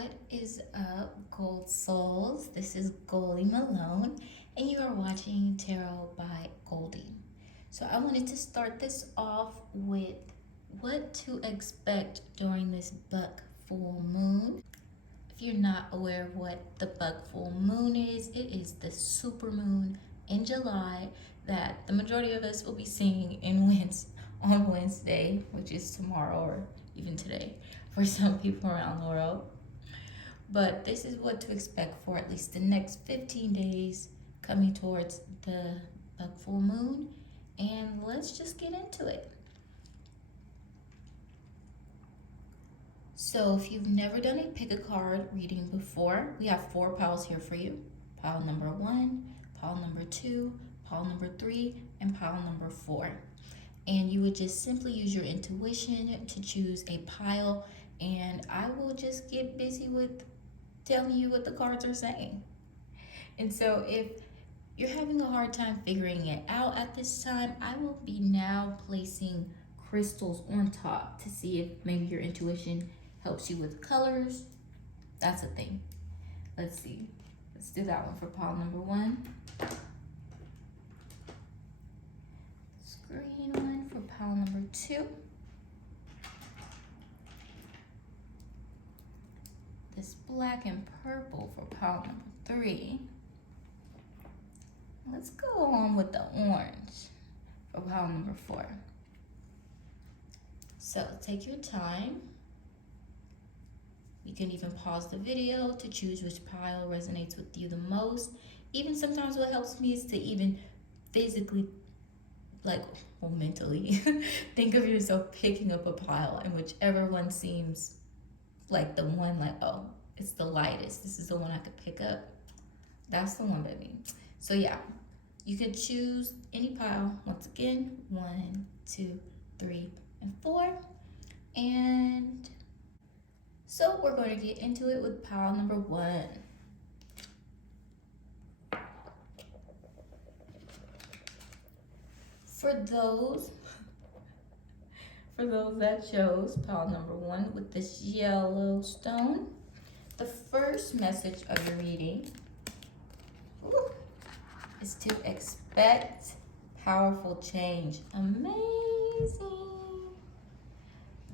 What is up, Gold Souls? This is Goldie Malone, and you are watching Tarot by Goldie. So, I wanted to start this off with what to expect during this buck full moon. If you're not aware of what the buck full moon is, it is the super moon in July that the majority of us will be seeing on Wednesday, which is tomorrow or even today for some people around the world. But this is what to expect for at least the next 15 days coming towards the buck full moon. And let's just get into it. So if you've never done a pick a card reading before, we have 4 piles here for you. Pile number 1, pile number 2, pile number 3, and pile number 4. And you would just simply use your intuition to choose a pile, and I will just get busy with telling you what the cards are saying. And so if you're having a hard time figuring it out at this time, I will be now placing crystals on top to see if maybe your intuition helps you with colors. That's a thing. Let's see. Let's do that one for pile number 1. This green one for pile number 2. This black and purple for pile number 3. Let's go on with the orange for pile number 4. So take your time. You can even pause the video to choose which pile resonates with you the most. Even sometimes what helps me is to even physically, mentally, think of yourself picking up a pile, and whichever one seems like the one, oh, it's the lightest, this is the one I could pick up, that's the one, baby. So yeah, you could choose any pile. Once again, 1, 2, 3, and 4. And so we're going to get into it with pile number 1. For those that chose pile number 1 with this yellow stone, the first message of your reading is to expect powerful change. Amazing.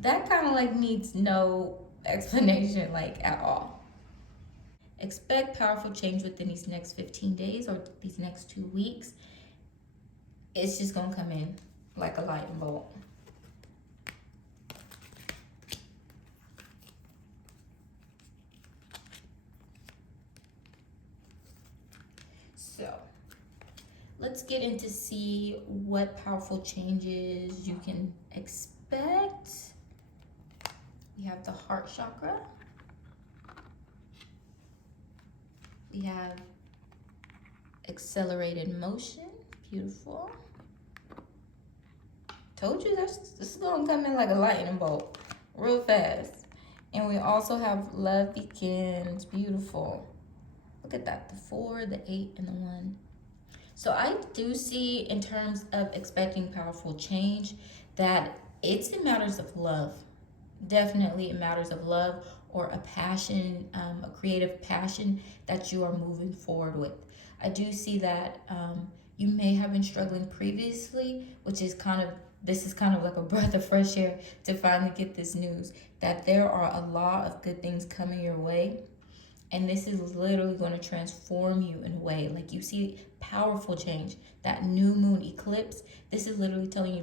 That kind of needs no explanation at all. Expect powerful change within these next 15 days or these next 2 weeks. It's just gonna come in like a lightning bolt. So let's get into see what powerful changes you can expect. We have the heart chakra. We have accelerated motion. Beautiful. Told you this is gonna come in like a lightning bolt real fast. And we also have love begins. Beautiful. Look at that, the 4, the 8, and the 1. So I do see, in terms of expecting powerful change, that it's in matters of love. Definitely in matters of love or a passion, a creative passion that you are moving forward with. I do see that you may have been struggling previously, which is this is kind of like a breath of fresh air to finally get this news that there are a lot of good things coming your way. And this is literally going to transform you in a way. You see powerful change. That new moon eclipse, this is literally telling you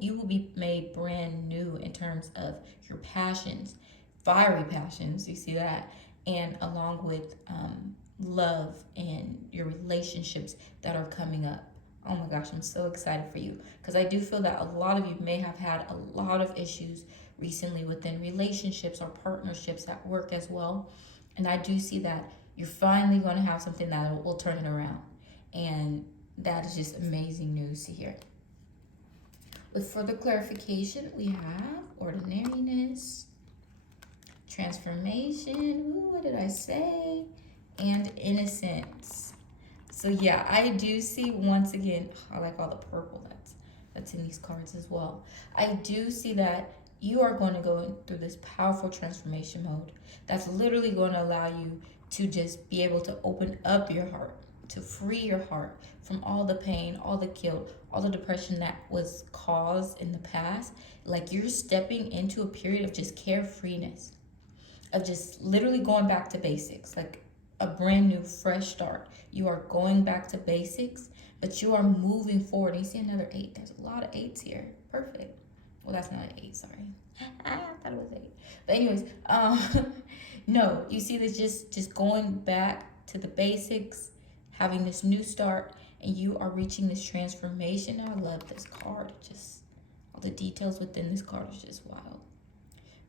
you will be made brand new in terms of your passions, fiery passions, you see that, and along with love and your relationships that are coming up. Oh my gosh, I'm so excited for you, because I do feel that a lot of you may have had a lot of issues recently within relationships or partnerships at work as well. And I do see that you're finally going to have something that will turn it around. And that is just amazing news to hear. With further clarification, we have ordinariness, transformation, what did I say? And innocence. So yeah, I do see, once again, I like all the purple that's in these cards as well. I do see that you are going to go through this powerful transformation mode that's literally going to allow you to just be able to open up your heart, to free your heart from all the pain, all the guilt, all the depression that was caused in the past. Like you're stepping into a period of just carefreeness, of just literally going back to basics, like a brand new, fresh start. You are going back to basics, but you are moving forward. And you see another 8. There's a lot of 8s here. Perfect. Well, that's not an 8, sorry. I thought it was 8. But anyways, no, you see this just going back to the basics, having this new start, and you are reaching this transformation. I love this card. Just all the details within this card is just wild.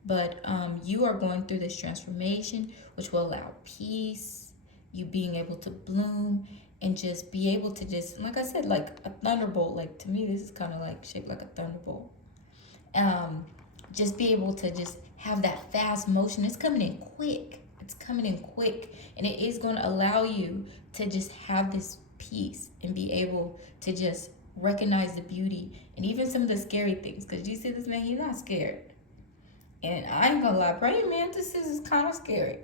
But you are going through this transformation, which will allow peace, you being able to bloom, and just be able to just, like I said, like a thunderbolt. Like to me, this is kind of like shaped like a thunderbolt. Just be able to just have that fast motion. It's coming in quick. It's coming in quick, and it is going to allow you to just have this peace and be able to just recognize the beauty and even some of the scary things. Because you see this man, he's not scared. And I ain't gonna lie, praying mantises is kind of scary.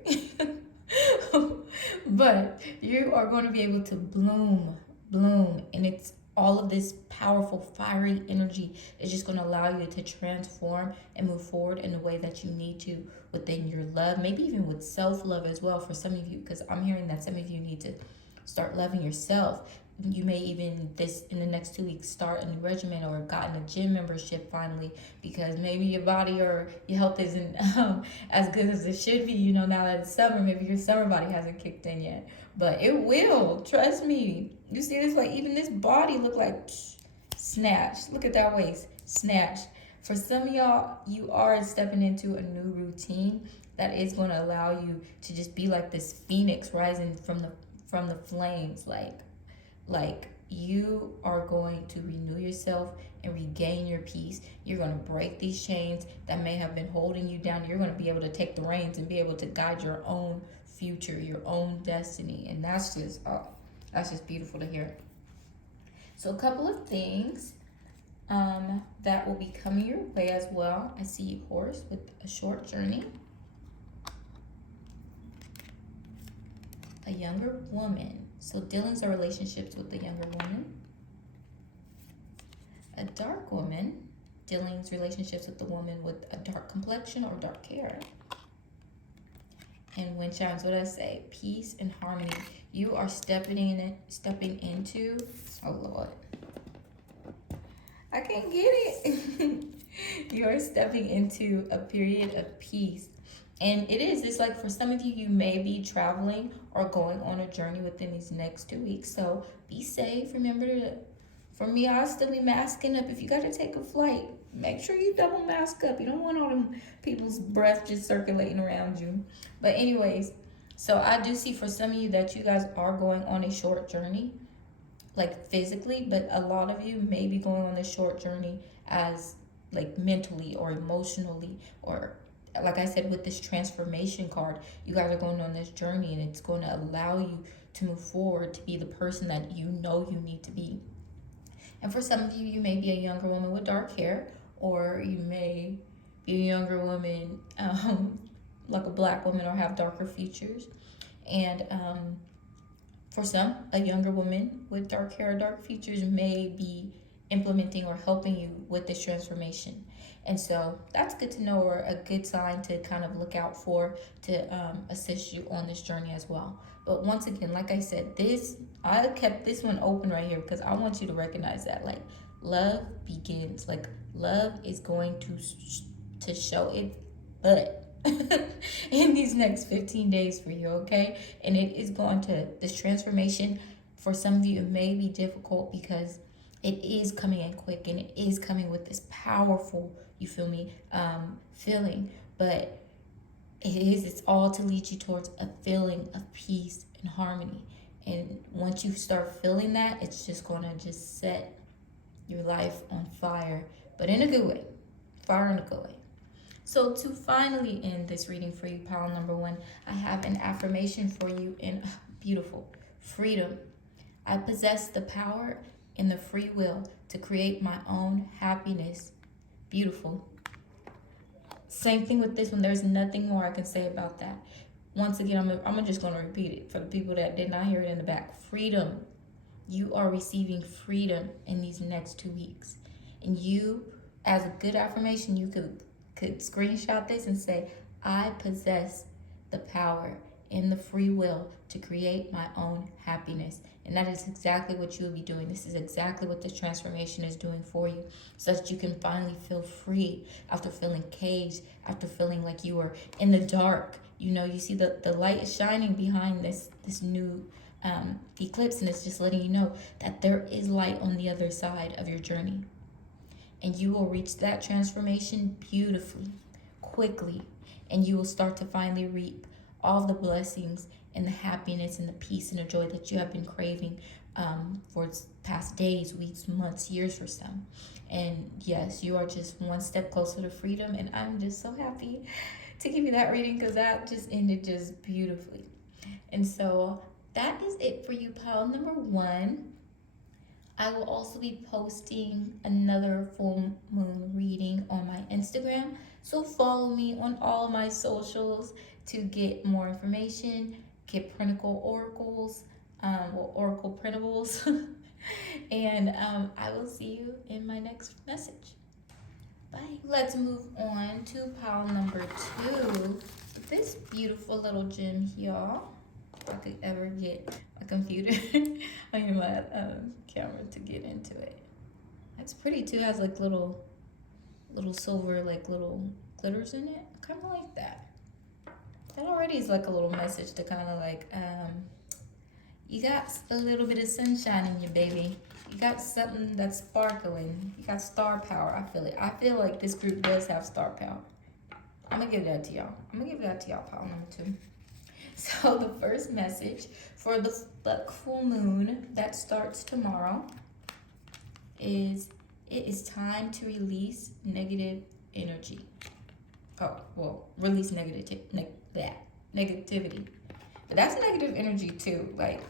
But you are going to be able to bloom, and it's all of this powerful, fiery energy is just going to allow you to transform and move forward in the way that you need to within your love, maybe even with self-love as well for some of you, because I'm hearing that some of you need to start loving yourself. You may even in the next 2 weeks start a new regimen or gotten a gym membership finally, because maybe your body or your health isn't as good as it should be, now that it's summer. Maybe your summer body hasn't kicked in yet, but it will, trust me. You see this, like even this body look like snatched. Look at that waist, snatched. For some of y'all, you are stepping into a new routine that is going to allow you to just be like this phoenix rising from the flames. Like you are going to renew yourself and regain your peace. You're going to break these chains that may have been holding you down. You're going to be able to take the reins and be able to guide your own future, your own destiny. And that's just beautiful to hear. So a couple of things that will be coming your way as well. I see a horse with a short journey. A younger woman. So dealings or relationships with the younger woman. A dark woman. Dealings, relationships with the woman with a dark complexion or dark hair. And wind chimes, what did I say? Peace and harmony. You are stepping into, oh Lord, I can't get it. You are stepping into a period of peace. And it's like for some of you, you may be traveling or going on a journey within these next 2 weeks. So be safe. Remember for me, I'll still be masking up. If you got to take a flight, make sure you double mask up. You don't want all them people's breath just circulating around you. But anyways, so I do see for some of you that you guys are going on a short journey, like physically, but a lot of you may be going on this short journey as like mentally or emotionally, or like I said, with this transformation card, you guys are going on this journey, and it's going to allow you to move forward to be the person that you know you need to be. And for some of you, you may be a younger woman with dark hair, or you may be a younger woman like a black woman, or have darker features. And for some, a younger woman with dark hair or dark features may be implementing or helping you with this transformation. And so that's good to know, or a good sign to kind of look out for, to assist you on this journey as well. But once again, like I said, I kept this one open right here because I want you to recognize that, like, love begins. Like, love is going to show it, but in these next 15 days for you, okay? And it is going to, this transformation, for some of you, it may be difficult because it is coming in quick, and it is coming with this powerful, you feel me, feeling. But it's all to lead you towards a feeling of peace and harmony. And once you start feeling that, it's just going to just set your life on fire, but in a good way. Fire in a good way. So to finally end this reading for you, pile number 1, I have an affirmation for you in beautiful freedom. I possess the power and the free will to create my own happiness. Beautiful. Same thing with this one. There's nothing more I can say about that. Once again, I'm just going to repeat it for the people that did not hear it in the back. Freedom. You are receiving freedom in these next 2 weeks. And you, as a good affirmation, you could screenshot this and say, I possess the power and the free will to create my own happiness. And that is exactly what you will be doing. This is exactly what this transformation is doing for you, so that you can finally feel free after feeling caged, after feeling like you were in the dark. You know, you see the light is shining behind this new eclipse, and it's just letting you know that there is light on the other side of your journey. And you will reach that transformation beautifully, quickly, and you will start to finally reap all the blessings and the happiness and the peace and the joy that you have been craving for past days, weeks, months, years for some. And yes, you are just one step closer to freedom, and I'm just so happy to give you that reading, because that just ended just beautifully. And so that is it for you, pile number 1. I will also be posting another full moon reading on my Instagram. So follow me on all my socials to get more information, get printable oracles, or oracle printables. And I will see you in my next message. Bye. Let's move on to pile number 2. This beautiful little gem here. If I could ever get a computer on my camera to get into it. That's pretty too. It has like little silver, like little glitters in it. Kind of like that. That already is like a little message to kind of like, you got a little bit of sunshine in you, baby. You got something that's sparkling. You got star power. I feel it. I feel like this group does have star power. I'm going to give that to y'all. Pile number 2. So the first message for the full moon that starts tomorrow is, it is time to release negative energy. Release negativity. But that's negative energy too. Like,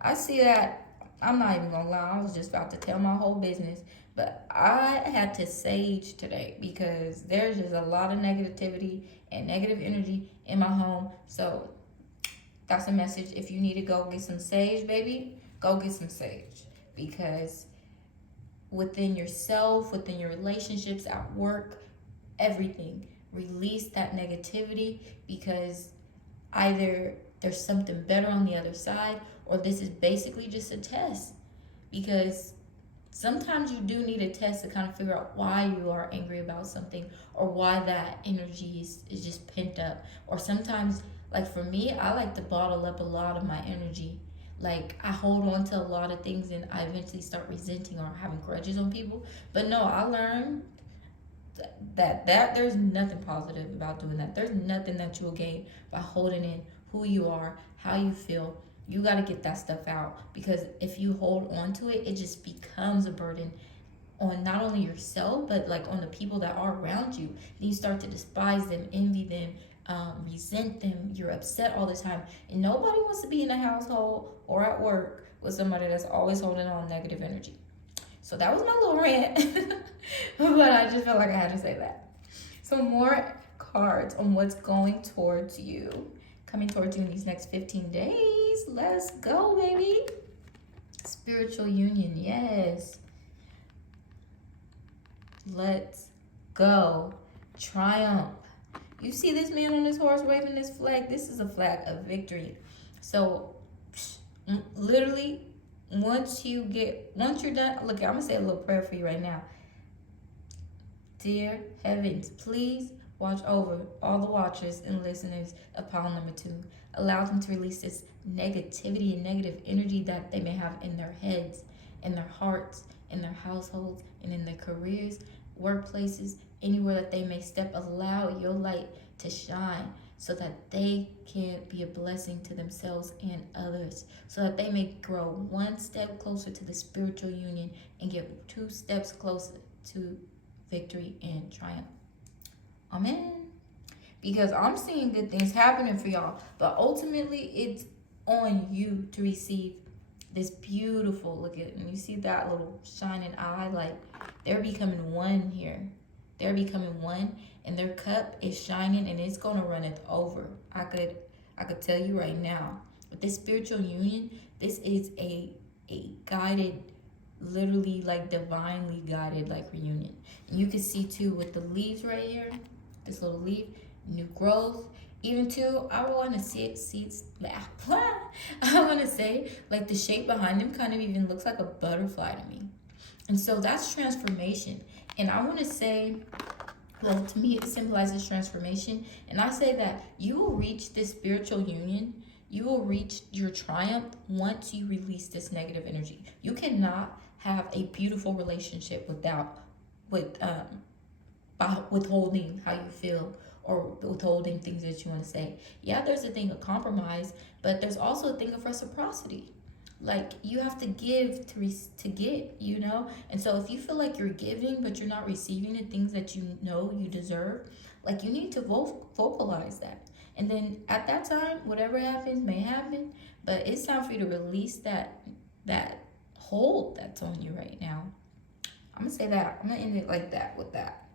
I see that. I'm not even gonna lie, I was just about to tell my whole business, but I had to sage today because there's just a lot of negativity and negative energy in my home. So that's a message. If you need to go get some sage, baby, go get some sage. Because within yourself, within your relationships, at work, everything, release that negativity, because either there's something better on the other side, or this is basically just a test. Because sometimes you do need a test to kind of figure out why you are angry about something, or why that energy is just pent up. Or sometimes, like for me, I like to bottle up a lot of my energy. Like, I hold on to a lot of things, and I eventually start resenting or having grudges on people. But no, I learned that there's nothing positive about doing that. There's nothing that you'll gain by holding in who you are, how you feel. You got to get that stuff out, because if you hold on to it, it just becomes a burden on not only yourself, but like on the people that are around you. Then you start to despise them, envy them, resent them. You're upset all the time, and nobody wants to be in a household or at work with somebody that's always holding on negative energy. So that was my little rant, but I just felt like I had to say that. So more cards on what's coming towards you in these next 15 days. Let's go, baby. Spiritual union, yes. Let's go. Triumph. You see this man on this horse waving this flag? This is a flag of victory. So literally, once you're done, look, I'm gonna say a little prayer for you right now. Dear heavens, please watch over all the watchers and listeners of pile number 2. Allow them to release this negativity and negative energy that they may have in their heads, in their hearts, in their households, and in their careers, workplaces, anywhere that they may step. Allow your light to shine so that they can be a blessing to themselves and others, so that they may grow one step closer to the spiritual union and get 2 steps closer to victory and triumph. Amen. Because I'm seeing good things happening for y'all, but ultimately it's on you to receive this beautiful, look at, and you see that little shining eye, like they're becoming one here. They're becoming one, and their cup is shining, and it's gonna run it over. I could tell you right now, with this spiritual union, this is a guided, literally like divinely guided like reunion. And you can see too with the leaves right here, this little leaf, new growth. Even too, I want to see it. I want to say like the shape behind them kind of even looks like a butterfly to me, and so that's transformation. And I want to say, well, to me, it symbolizes transformation. And I say that you will reach this spiritual union. You will reach your triumph once you release this negative energy. You cannot have a beautiful relationship by withholding how you feel or withholding things that you want to say. Yeah, there's a thing of compromise, but there's also a thing of reciprocity. Like you have to give to get, you know. And so if you feel like you're giving but you're not receiving the things that you know you deserve, like you need to vocalize that. And then at that time, whatever happens may happen, but it's time for you to release that hold that's on you right now. I'm gonna say that. I'm gonna end it like that with that.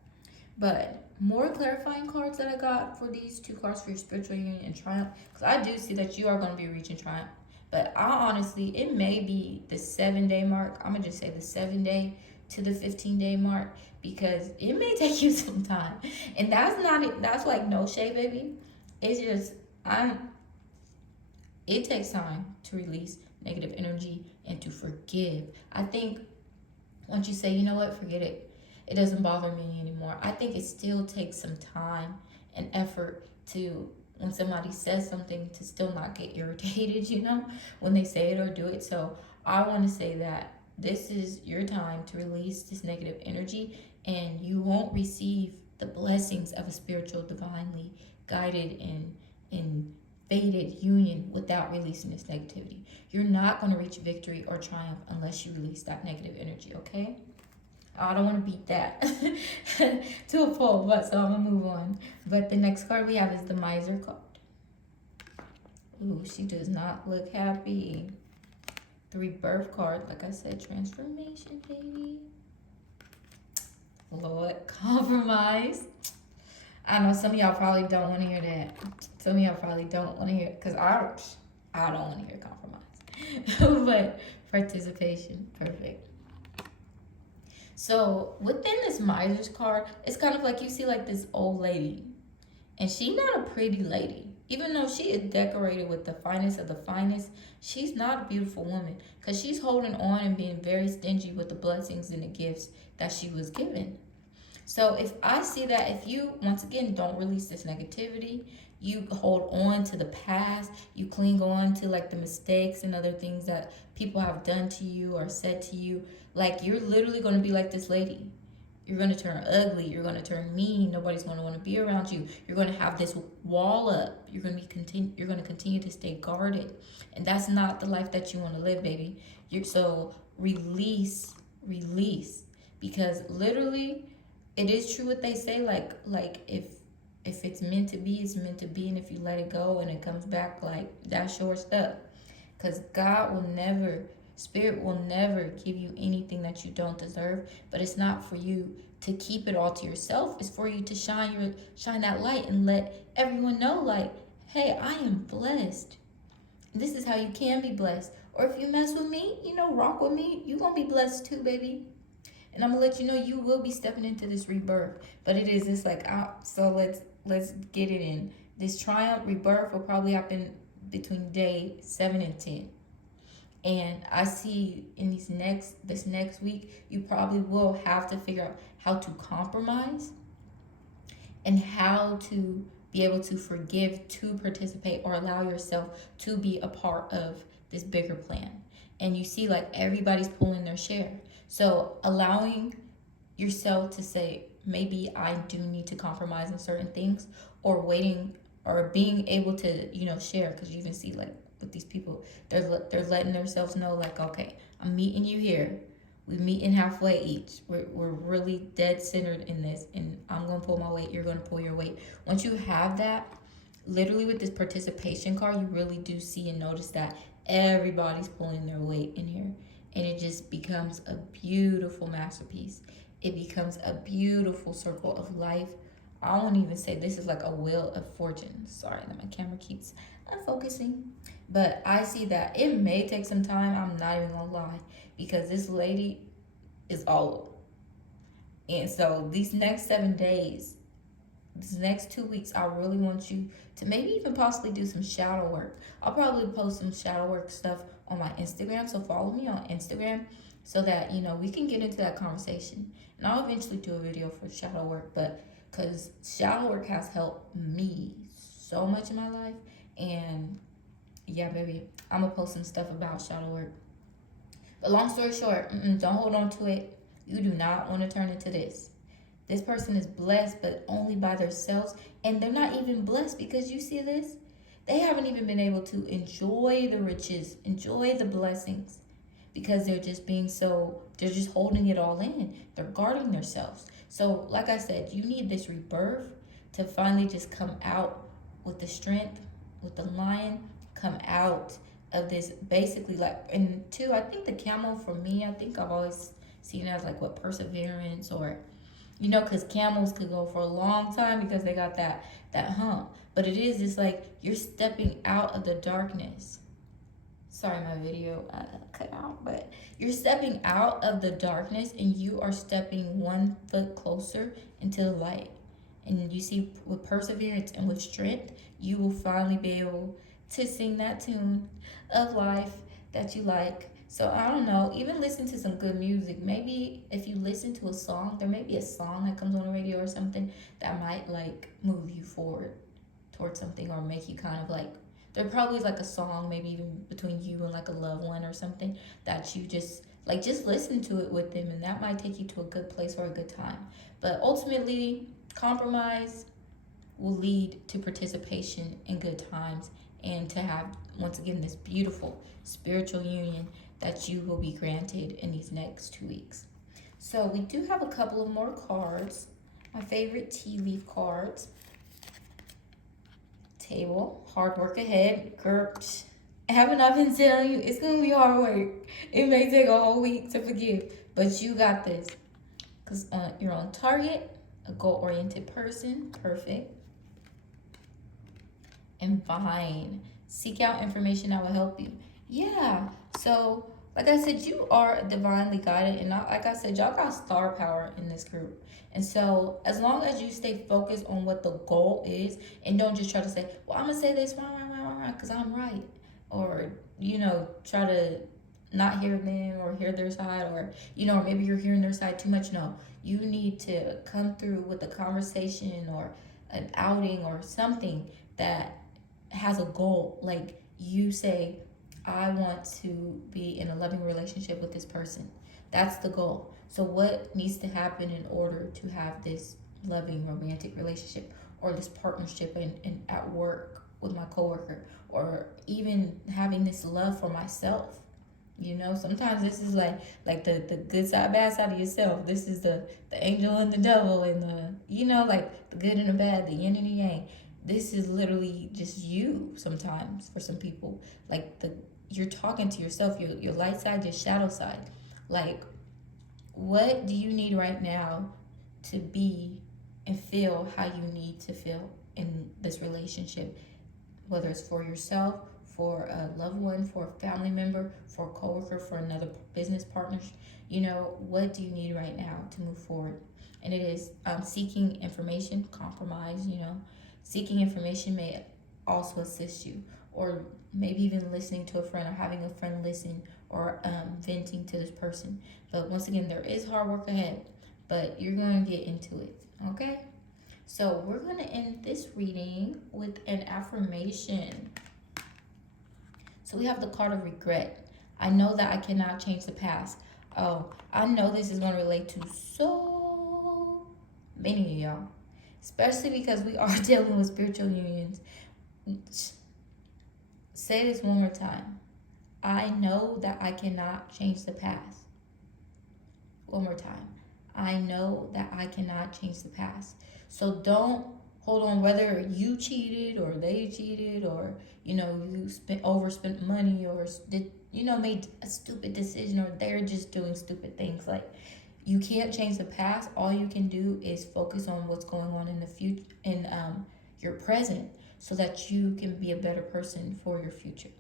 But more clarifying cards that I got for these two cards for your spiritual union and triumph, because I do see that you are going to be reaching triumph. But I honestly, it may be the 7-day mark. I'm gonna just say the 7-day to the 15-day mark, because it may take you some time, and that's not it. That's like no shade, baby. It's just It takes time to release negative energy and to forgive. I think once you say, you know what, forget it. It doesn't bother me anymore. I think it still takes some time and effort to, when somebody says something, to still not get irritated, you know, when they say it or do it. So I want to say that this is your time to release this negative energy, and you won't receive the blessings of a spiritual, divinely guided and fated union without releasing this negativity. You're not going to reach victory or triumph unless you release that negative energy, okay? I don't want to beat that to a pole, but so I'm going to move on. But the next card we have is the Miser card. Ooh, she does not look happy. The Rebirth card, like I said, transformation, baby. Lord, compromise. I know some of y'all probably don't want to hear that. Some of y'all probably don't want to hear it, because I don't want to hear compromise. But participation, perfect. So within this Miser's card, it's kind of like you see like this old lady, and she's not a pretty lady. Even though she is decorated with the finest of the finest, she's not a beautiful woman, because she's holding on and being very stingy with the blessings and the gifts that she was given. So if I see that, if you, once again, don't release this negativity, you hold on to the past, you cling on to like the mistakes and other things that people have done to you or said to you, like you're literally going to be like this lady. You're going to turn ugly. You're going to turn mean. Nobody's going to want to be around you. You're going to have this wall up. You're going to continue to stay guarded, and that's not the life that you want to live, baby. So release, because literally, it is true what they say. Like if it's meant to be, it's meant to be, and if you let it go and it comes back, like that's your stuff. Because God will never. Spirit will never give you anything that you don't deserve, but it's not for you to keep it all to yourself. It's for you to shine that light and let everyone know, like, hey, I am blessed. This is how you can be blessed. Or if you mess with me, you know, rock with me, you're going to be blessed too, baby. And I'm going to let you know you will be stepping into this rebirth. But it's like, so let's get it in. This triumph rebirth will probably happen between day 7 and 10. And I see in this next week, you probably will have to figure out how to compromise and how to be able to forgive, to participate, or allow yourself to be a part of this bigger plan. And you see like everybody's pulling their share. So allowing yourself to say, maybe I do need to compromise on certain things, or waiting or being able to, you know, share, because you even see like with these people, they're letting themselves know, like, okay, I'm meeting you here. We meeting halfway each. We're really dead centered in this, and I'm gonna pull my weight. You're gonna pull your weight. Once you have that, literally with this participation card, you really do see and notice that everybody's pulling their weight in here, and it just becomes a beautiful masterpiece. it becomes a beautiful circle of life. I won't even say this is like a wheel of fortune. Sorry that my camera keeps unfocusing. But I see that it may take some time. I'm not even gonna lie. Because this lady is all. And so these next 7 days, these next 2 weeks, I really want you to maybe even possibly do some shadow work. I'll probably post some shadow work stuff on my Instagram. So follow me on Instagram so that, we can get into that conversation. And I'll eventually do a video for shadow work, but because shadow work has helped me so much in my life. And yeah, baby, I'm going to post some stuff about shadow work. But long story short, don't hold on to it. You do not want to turn into this. This person is blessed, but only by themselves. And they're not even blessed because you see this? They haven't even been able to enjoy the riches, enjoy the blessings, because they're just they're just holding it all in. They're guarding themselves. So, like I said, you need this rebirth to finally just come out with the strength, with the lion, come out of this basically and two, I think the camel for me, I think I've always seen it as like what perseverance or because camels could go for a long time because they got that hump. But it's like you're stepping out of the darkness. Sorry, my video cut out, but you're stepping out of the darkness and you are stepping 1 foot closer into the light. And you see, with perseverance and with strength, you will finally be able to sing that tune of life that you like. So I don't know, even listen to some good music. Maybe if you listen to a song, there may be a song that comes on the radio or something that might like move you forward towards something or make you kind of like, there probably is like a song maybe even between you and like a loved one or something that you just listen to it with them, and that might take you to a good place or a good time. But ultimately, compromise will lead to participation in good times and to have, once again, this beautiful spiritual union that you will be granted in these next 2 weeks. So we do have a couple of more cards. My favorite tea leaf cards. Table, hard work ahead. Girl, haven't I been telling you, it's going to be hard work. It may take a whole week to forgive, but you got this. Because you're on target, a goal-oriented person, perfect. And fine. Seek out information that will help you. Yeah, so like I said, you are divinely guided, and like I said, y'all got star power in this group. And so as long as you stay focused on what the goal is and don't just try to say, well, I'm gonna say this because I'm right, or try to not hear them or hear their side, or or maybe you're hearing their side too much. No, you need to come through with a conversation or an outing or something that has a goal. Like you say, I want to be in a loving relationship with this person. That's the goal. So what needs to happen in order to have this loving romantic relationship or this partnership in at work with my coworker, or even having this love for myself? Sometimes this is like the good side, bad side of yourself. This is the angel and the devil, and the like the good and the bad, the yin and the yang. This is literally just you sometimes for some people. Like you're talking to yourself, your light side, your shadow side. Like, what do you need right now to be and feel how you need to feel in this relationship? Whether it's for yourself, for a loved one, for a family member, for a coworker, for another business partner. What do you need right now to move forward? And it is seeking information, compromise. Seeking information may also assist you, or maybe even listening to a friend or having a friend listen, or venting to this person. But once again, there is hard work ahead, but you're going to get into it, okay? So we're going to end this reading with an affirmation. So we have the card of regret. I know that I cannot change the past. Oh, I know this is going to relate to so many of y'all, especially because we are dealing with spiritual unions. Say this one more time. I know that I cannot change the past. One more time. I know that I cannot change the past. So don't hold on whether you cheated or they cheated, or you overspent money, or did made a stupid decision, or they're just doing stupid things. Like, You can't change the past. All you can do is focus on what's going on in the future, in your present, so that you can be a better person for your future,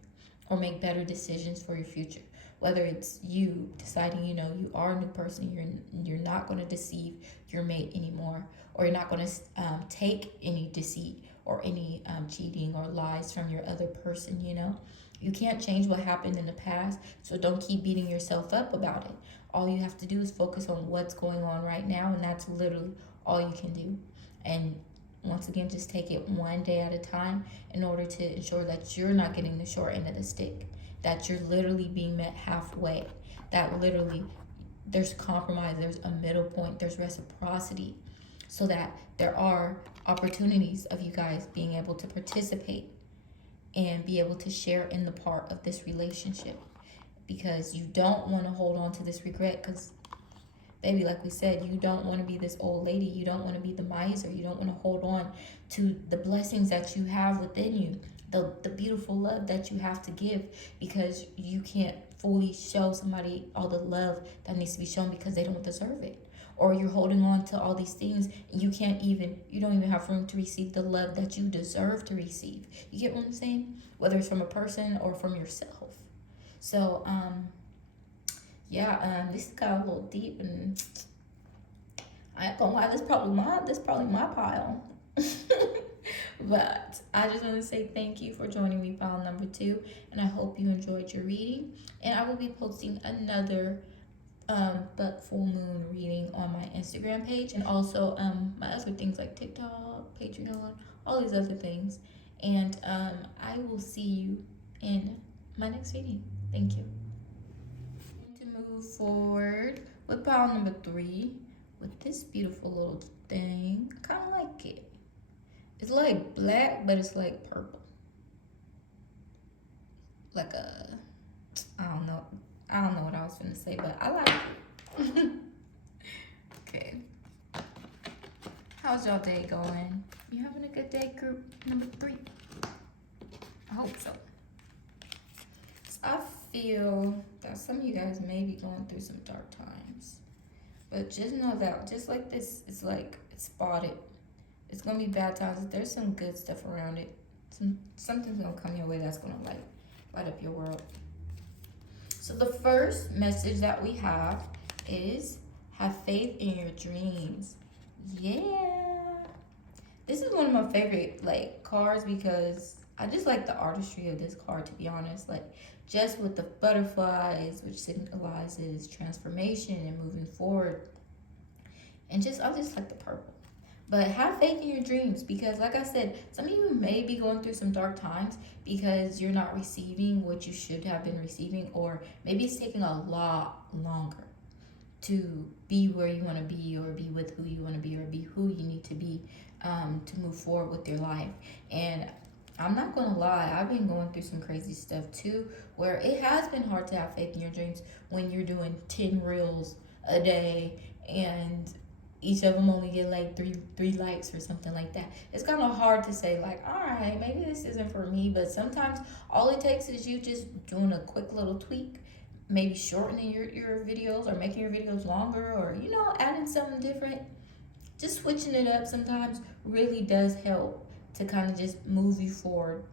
or make better decisions for your future. Whether it's you deciding, you are a new person, you're not going to deceive your mate anymore, or you're not going to take any deceit or any cheating or lies from your other person. You can't change what happened in the past, so don't keep beating yourself up about it. All you have to do is focus on what's going on right now, and that's literally all you can do. And once again, just take it one day at a time in order to ensure that you're not getting the short end of the stick, that you're literally being met halfway, that literally there's compromise, there's a middle point, there's reciprocity, so that there are opportunities of you guys being able to participate and be able to share in the part of this relationship. Because you don't want to hold on to this regret, because baby, like we said, you don't want to be this old lady. You don't want to be the miser. You don't want to hold on to the blessings that you have within you, the beautiful love that you have to give, because you can't fully show somebody all the love that needs to be shown because they don't deserve it. Or you're holding on to all these things and you don't even have room to receive the love that you deserve to receive. You get what I'm saying? Whether it's from a person or from yourself. So, this got a little deep, and I ain't gonna lie, this probably my pile. But I just want to say thank you for joining me, pile number 2, and I hope you enjoyed your reading. And I will be posting another but full moon reading on my Instagram page, and also my other things like TikTok, Patreon, all these other things. And I will see you in my next reading. Thank you. To move forward with pile number 3 with this beautiful little thing. I kind of like it. It's like black, but it's like purple. Like I don't know what I was gonna say, but I like it. Okay. How's y'all day going? You having a good day, group number 3? I hope so. I feel that some of you guys may be going through some dark times, but just know that just like this, it's spotted. It's gonna be bad times. There's some good stuff around it. Something's gonna come your way that's gonna light up your world. So the first message that we have is have faith in your dreams. Yeah, this is one of my favorite cards, because I just like the artistry of this card, to be honest. Just with the butterflies, which symbolizes transformation and moving forward, and I just like the purple. But have faith in your dreams, because like I said, some of you may be going through some dark times because you're not receiving what you should have been receiving, or maybe it's taking a lot longer to be where you want to be, or be with who you want to be, or be who you need to be to move forward with your life. And I'm not going to lie, I've been going through some crazy stuff too, where it has been hard to have faith in your dreams when you're doing 10 reels a day and each of them only get three likes or something like that. It's kind of hard to say all right, maybe this isn't for me. But sometimes all it takes is you just doing a quick little tweak, maybe shortening your videos, or making your videos longer, or adding something different. Just switching it up sometimes really does help to kind of just move you forward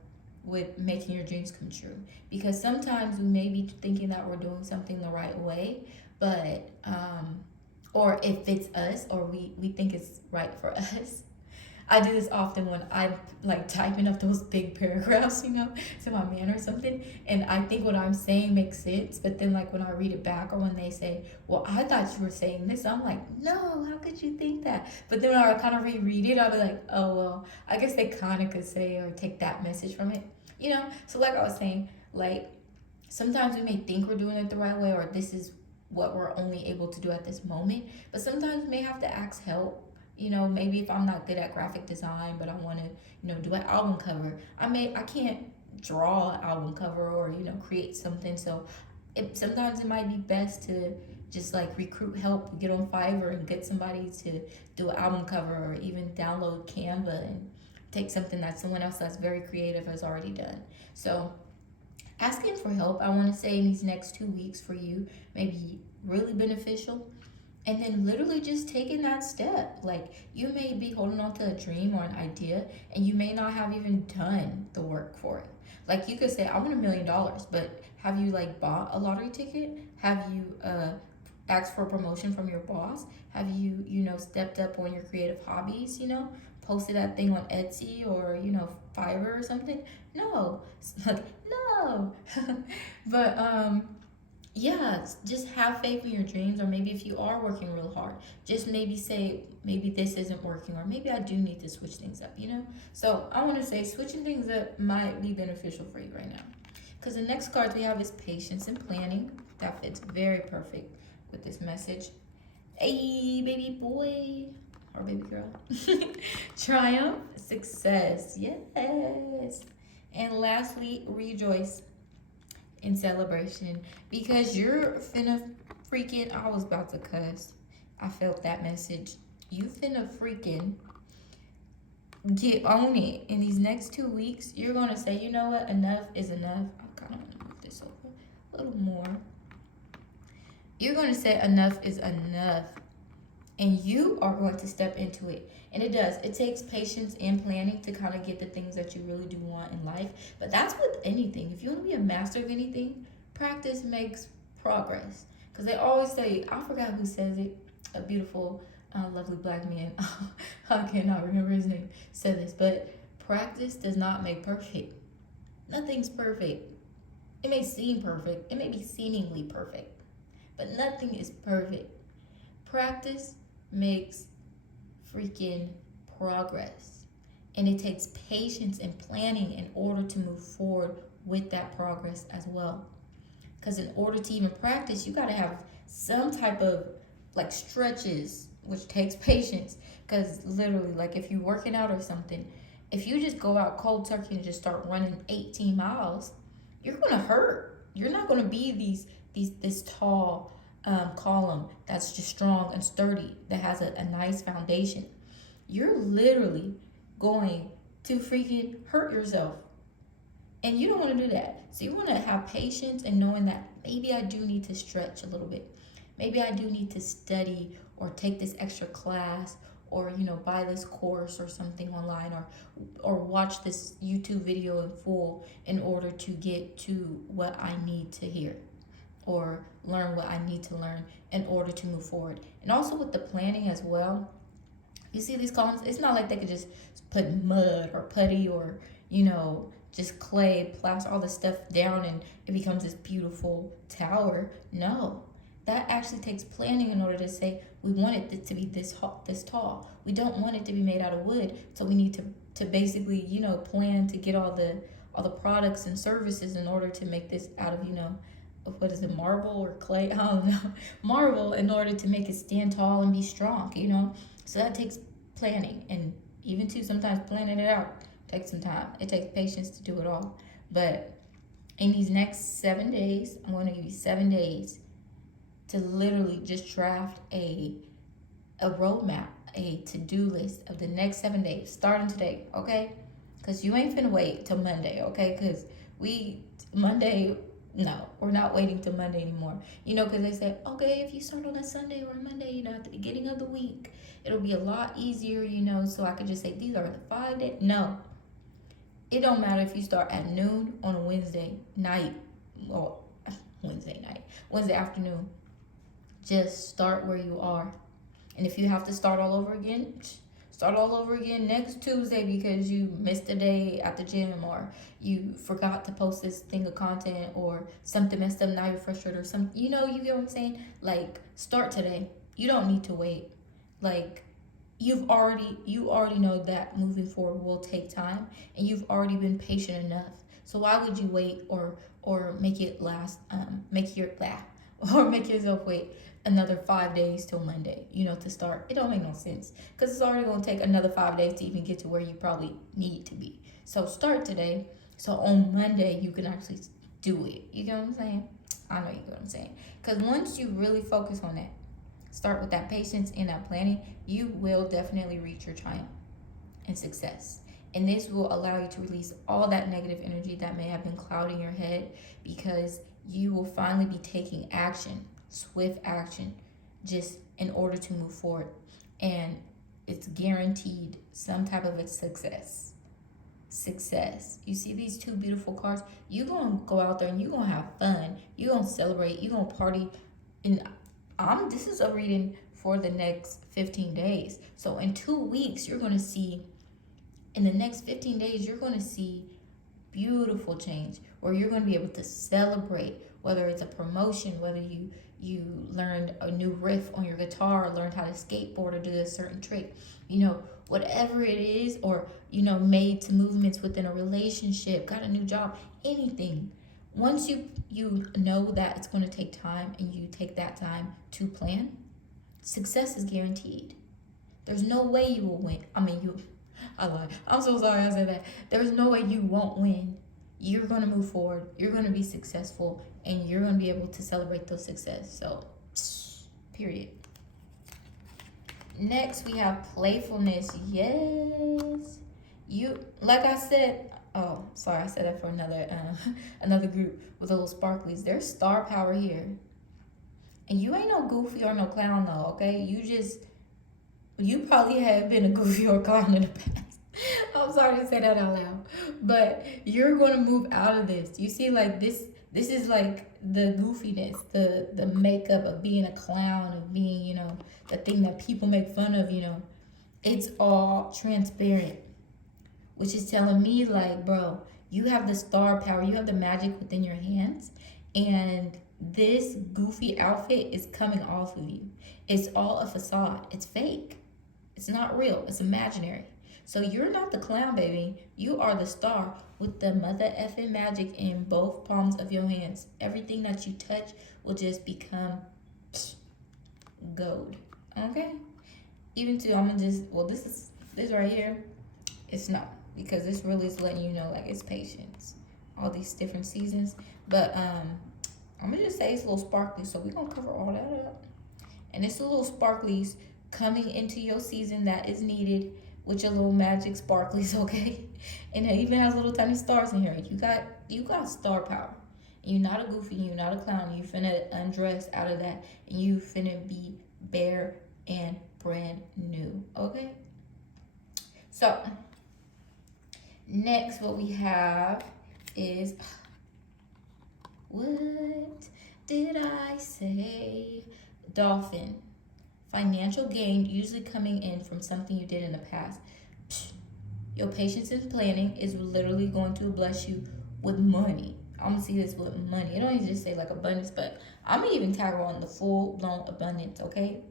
with making your dreams come true. Because sometimes we may be thinking that we're doing something the right way, but or it fits us, or we think it's right for us. I do this often when I'm typing up those big paragraphs, to my man or something, and I think what I'm saying makes sense, but then when I read it back, or when they say, well, I thought you were saying this, I'm like, no, how could you think that? But then when I kind of reread it, I'll be like, oh, well, I guess they kind of could say or take that message from it, So like I was saying, sometimes we may think we're doing it the right way, or this is what we're only able to do at this moment, but sometimes we may have to ask help. Maybe if I'm not good at graphic design, but I want to, do an album cover, I can't draw an album cover, or create something. So sometimes it might be best to just recruit help, get on Fiverr and get somebody to do an album cover, or even download Canva and take something that someone else that's very creative has already done. So asking for help, I want to say, in these next 2 weeks for you may be really beneficial. And then literally just taking that step. Like, you may be holding on to a dream or an idea, and you may not have even done the work for it. Like, you could say, I want $1 million, but have you like bought a lottery ticket? Have you asked for a promotion from your boss? Have you, stepped up on your creative hobbies, posted that thing on Etsy or, Fiverr or something? No. Like, no. But yeah, just have faith in your dreams. Or maybe if you are working real hard, just maybe say, maybe this isn't working, or maybe I do need to switch things up, So I want to say switching things up might be beneficial for you right now. Because the next card we have is patience and planning. That fits very perfect with this message. Hey, baby boy or baby girl. Triumph, success, yes. And lastly, rejoice in celebration, because you're finna freaking, I was about to cuss. I felt that message. You finna freaking get on it in these next 2 weeks. You're gonna say, you know what, enough is enough. I kind of want to move this over a little more. You're gonna say enough is enough, and you are going to step into it. And it does. It takes patience and planning to kind of get the things that you really do want in life. But that's with anything. If you want to be a master of anything, practice makes progress. Because they always say, I forgot who says it, a beautiful, lovely black man, I cannot remember his name, said this, but practice does not make perfect. Nothing's perfect. It may seem perfect. It may be seemingly perfect. But nothing is perfect. Practice makes freaking progress, and it takes patience and planning in order to move forward with that progress as well. Because in order to even practice, you got to have some type of like stretches, which takes patience. Because literally, like if you're working out or something, if you just go out cold turkey and just start running 18 miles, you're gonna hurt. You're not gonna be this tall column that's just strong and sturdy, that has a nice foundation. You're literally going to freaking hurt yourself, and you don't want to do that. So you want to have patience and knowing that maybe I do need to stretch a little bit, maybe I do need to study or take this extra class, or buy this course or something online, or watch this YouTube video in full in order to get to what I need to hear, or learn what I need to learn in order to move forward. And also with the planning as well, you see these columns, it's not like they could just put mud or putty or, just clay, plaster all this stuff down and it becomes this beautiful tower. No, that actually takes planning in order to say, we want it to be this tall. We don't want it to be made out of wood. So we need to basically, plan to get all the products and services in order to make this out of, what is it, marble or clay? I don't know. Marble, in order to make it stand tall and be strong, So that takes planning, and even too, sometimes planning it out takes some time. It takes patience to do it all. But in these next 7 days, I'm going to give you 7 days to literally just draft a roadmap, a to-do list of the next 7 days, starting today, okay? Because you ain't finna wait till Monday, okay? Because no, we're not waiting till Monday anymore. Because they said, okay, if you start on a Sunday or a Monday, at the beginning of the week, it'll be a lot easier, so I could just say, these are the 5 days. No. It don't matter if you start at noon on a Wednesday night, or Wednesday afternoon. Just start where you are. And if you have to start all over again, start all over again next Tuesday because you missed a day at the gym, or you forgot to post this thing of content, or something messed up, now you're frustrated, or something. You get what I'm saying? Like, start today. You don't need to wait. Like, you already know that moving forward will take time, and you've already been patient enough. So why would you wait or make it last, make yourself wait another 5 days till Monday, to start? It don't make no sense, because it's already going to take another 5 days to even get to where you probably need to be. So start today, so on Monday you can actually do it. You get what I'm saying? I know you get what I'm saying. Because once you really focus on that, start with that patience and that planning, you will definitely reach your triumph and success. And this will allow you to release all that negative energy that may have been clouding your head, because you will finally be taking action, swift action, just in order to move forward. And it's guaranteed some type of a success. Success. You see these two beautiful cards? You're going to go out there and you're going to have fun. You're going to celebrate. You're going to party. And this is a reading for the next 15 days. So in 2 weeks, you're going to see, in the next 15 days, you're going to see beautiful change, or you're going to be able to celebrate, whether it's a promotion, whether you learned a new riff on your guitar, or learned how to skateboard, or do a certain trick, whatever it is, or made some movements within a relationship, got a new job, anything. Once you know that it's going to take time, and you take that time to plan, success is guaranteed. There's no way you will win. I lied. I'm so sorry I said that. There's no way you won't win. You're going to move forward. You're going to be successful. And you're going to be able to celebrate those success. So, period. Next, we have playfulness. Yes. Like I said, oh, sorry, I said that for another group with a little sparklies. There's star power here. And you ain't no goofy or no clown, though, okay? You probably have been a goofy or clown in the past. I'm sorry to say that out loud. But you're going to move out of this. You see, like, this is like the goofiness, the makeup of being a clown, of being, the thing that people make fun of, It's all transparent. Which is telling me, like, bro, you have the star power. You have the magic within your hands. And this goofy outfit is coming off of you. It's all a facade. It's fake. It's not real. It's imaginary. So you're not the clown, baby. You are the star with the mother effing magic in both palms of your hands. Everything that you touch will just become gold. Okay? Even to, this right here, it's not. Because this really is letting you know, like, it's patience. All these different seasons. But, I'm going to just say it's a little sparkly. So we're going to cover all that up. And it's a little sparklies coming into your season that is needed with your little magic sparklies, okay? And it even has little tiny stars in here. You got star power. And you're not a goofy, you're not a clown. You finna undress out of that. And you finna be bare and brand new, okay? So, next what we have is, what did I say? Dolphin. Financial gain usually coming in from something you did in the past. Your patience and planning is literally going to bless you with money. I'm going to see this with money. It don't even just say like abundance, but I'm going to even tag on the full-blown abundance, okay?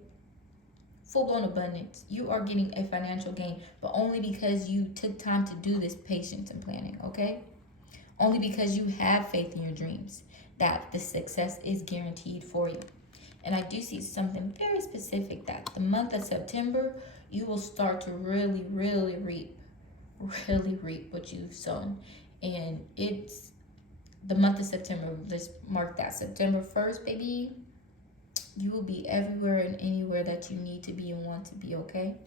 Full-blown abundance. You are getting a financial gain, but only because you took time to do this patience and planning, okay? Only because you have faith in your dreams that the success is guaranteed for you. And I do see something very specific that the month of September, you will start to really, really reap what you've sown. And it's the month of September. Let's mark that. September 1st, baby. You will be everywhere and anywhere that you need to be and want to be, okay?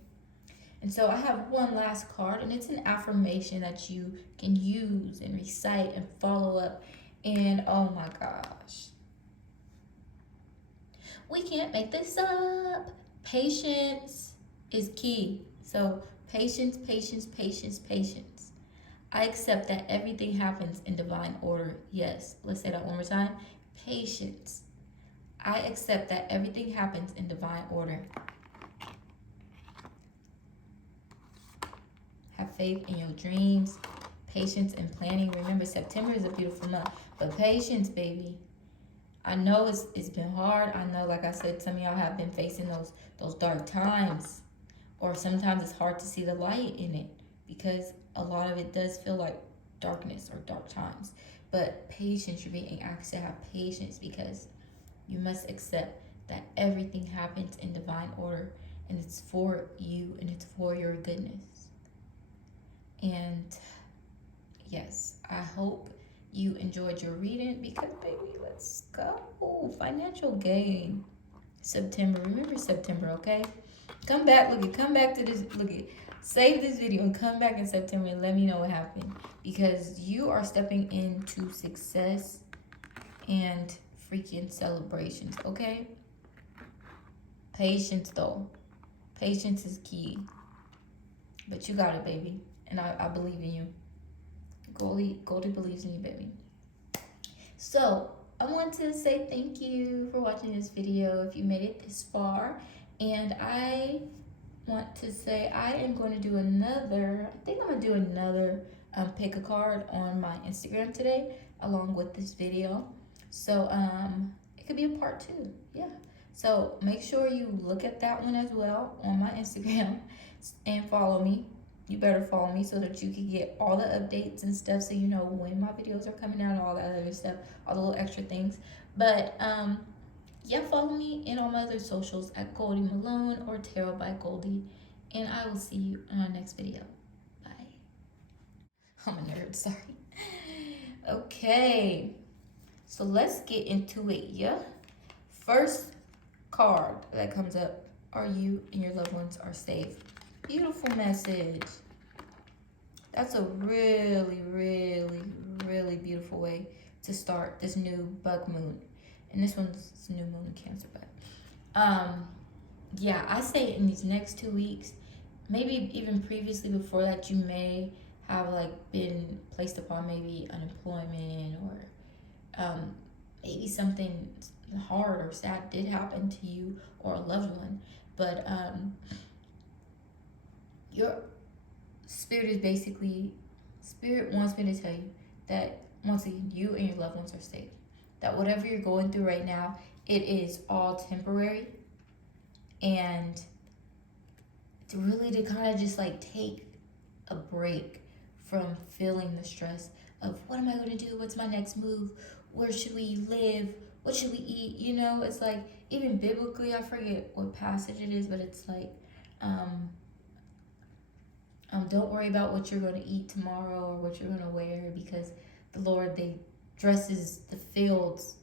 And so I have one last card, and it's an affirmation that you can use and recite and follow up. And oh my gosh. We can't make this up. Patience is key. So patience, patience, patience, patience. I accept that everything happens in divine order. Yes, let's say that one more time. Patience. I accept that everything happens in divine order. Have faith in your dreams. Patience and planning. Remember, September is a beautiful month. But patience, baby. I know it's been hard. I know, like I said, some of y'all have been facing those dark times. Or sometimes it's hard to see the light in it. Because a lot of it does feel like darkness or dark times. But patience, you're being asked to have patience because you must accept that everything happens in divine order. And it's for you and it's for your goodness. And yes, I hope you enjoyed your reading because, baby, let's go. Financial gain. September. Remember September, okay? Come back. Come back to this. Save this video and come back in September and let me know what happened. Because you are stepping into success and freaking celebrations, okay? Patience, though. Patience is key. But you got it, baby. And I believe in you. Goldie believes in you, baby. So, I want to say thank you for watching this video if you made it this far. And I want to say I am going to do another, I think I'm going to do another pick a card on my Instagram today along with this video. So, it could be a part 2. Yeah. So, make sure you look at that one as well on my Instagram and follow me. You better follow me so that you can get all the updates and stuff, so you know when my videos are coming out, all that other stuff, all the little extra things. But yeah, follow me in all my other socials at Goldie Malone or Tarot by Goldie, and I will see you in our next video. Bye. I'm a nerd, sorry. Okay, so let's get into it. Yeah, first card that comes up: are you and your loved ones are safe? Beautiful message. That's a really, really, really beautiful way to start this new bug moon. And this one's new moon in Cancer, but yeah, I say in these next 2 weeks, maybe even previously before that, you may have like been placed upon maybe unemployment, or maybe something hard or sad did happen to you or a loved one. But your spirit is basically, spirit wants me to tell you that once again, you and your loved ones are safe. That whatever you're going through right now, it is all temporary. And to really to kind of just like take a break from feeling the stress of what am I going to do? What's my next move? Where should we live? What should we eat? You know, it's like, even biblically, I forget what passage it is, but it's like, don't worry about what you're going to eat tomorrow or what you're going to wear, because the Lord, they dresses the fields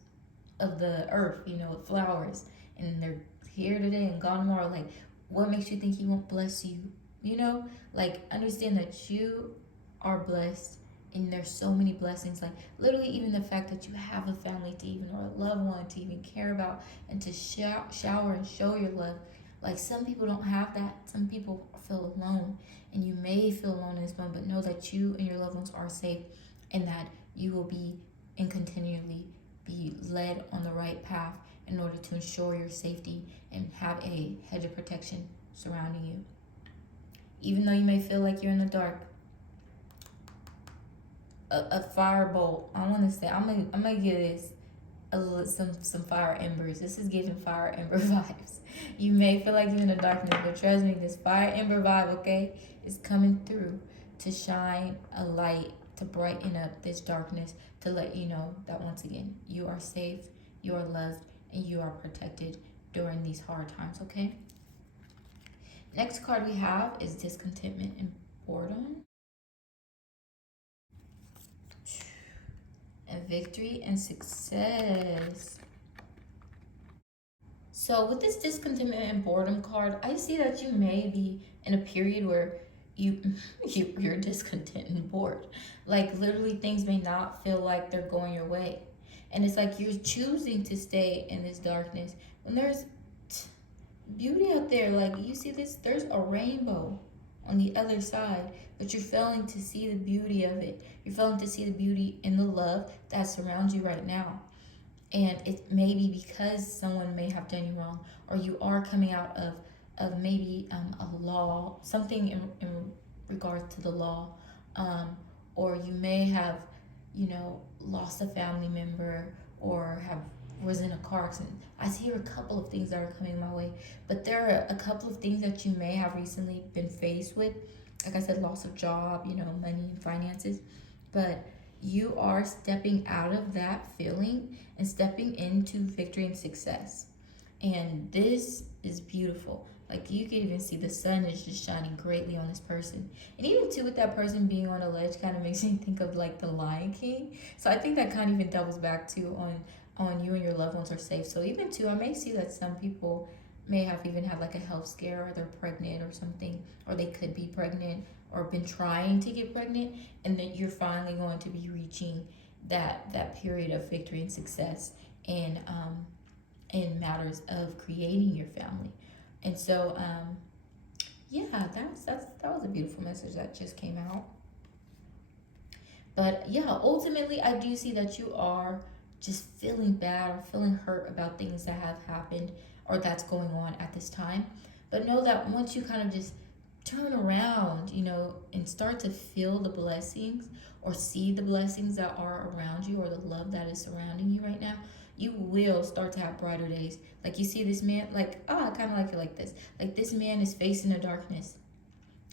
of the earth, you know, with flowers, and they're here today and gone tomorrow. Like, what makes you think he won't bless you? You know, like, understand that you are blessed, and there's so many blessings. Like, literally, even the fact that you have a family to even, or a loved one to even care about, and to shower and show your love. Like, some people don't have that. Some people feel alone, and you may feel alone in this moment, but know that you and your loved ones are safe, and that you will be and continually be led on the right path in order to ensure your safety and have a hedge of protection surrounding you. Even though you may feel like you're in the dark, a firebolt, I want to say, I'm gonna give this some fire embers. This is giving fire ember vibes. You may feel like you're in the darkness, but trust me, this fire ember vibe, okay, is coming through to shine a light, to brighten up this darkness, to let you know that once again, you are safe, you are loved, and you are protected during these hard times, okay? Next card we have is discontentment and boredom. And victory and success. So with this discontentment and boredom card, I see that you may be in a period where you're discontent and bored. Like, literally, things may not feel like they're going your way, and it's like you're choosing to stay in this darkness when there's beauty out there. Like, you see this, there's a rainbow on the other side, but you're failing to see the beauty of it. You're failing to see the beauty in the love that surrounds you right now. And it may be because someone may have done you wrong, or you are coming out of maybe a law, something in regards to the law, or you may have, you know, lost a family member, or was in a car accident. I see a couple of things that are coming my way, but there are a couple of things that you may have recently been faced with. Like I said, loss of job, you know, money and finances, but you are stepping out of that feeling and stepping into victory and success. And this is beautiful. Like, you can even see the sun is just shining greatly on this person. And even too, with that person being on a ledge, kind of makes me think of like the Lion King. So I think that kind of even doubles back to on you and your loved ones are safe. So even too, I may see that some people may have even had like a health scare, or they're pregnant or something, or they could be pregnant, or been trying to get pregnant, and then you're finally going to be reaching that period of victory and success in matters of creating your family, And so, yeah, that was a beautiful message that just came out. But yeah, ultimately, I do see that you are just feeling bad or feeling hurt about things that have happened or that's going on at this time. But know that once you kind of just turn around, and start to feel the blessings or see the blessings that are around you or the love that is surrounding you right now, you will start to have brighter days. Like you see this man, like, I kind of like it like this. Like this man is facing the darkness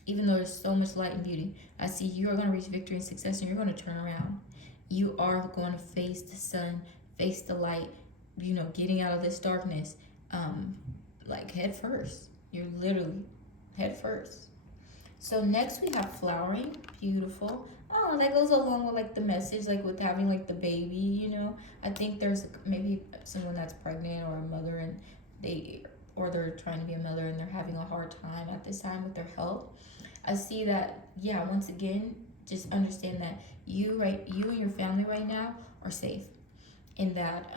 even though there's so much light and beauty. I see you are going to reach victory and success, and you're going to turn around. You are going to face the sun, face the light, getting out of this darkness, like head first. You're literally head first. So next we have flowering, beautiful. Oh, that goes along with like the message, like with having like the baby. I think there's maybe someone that's pregnant or a mother and they're trying to be a mother and they're having a hard time at this time with their health. I see that, yeah, once again, just understand that you and your family right now are safe, in that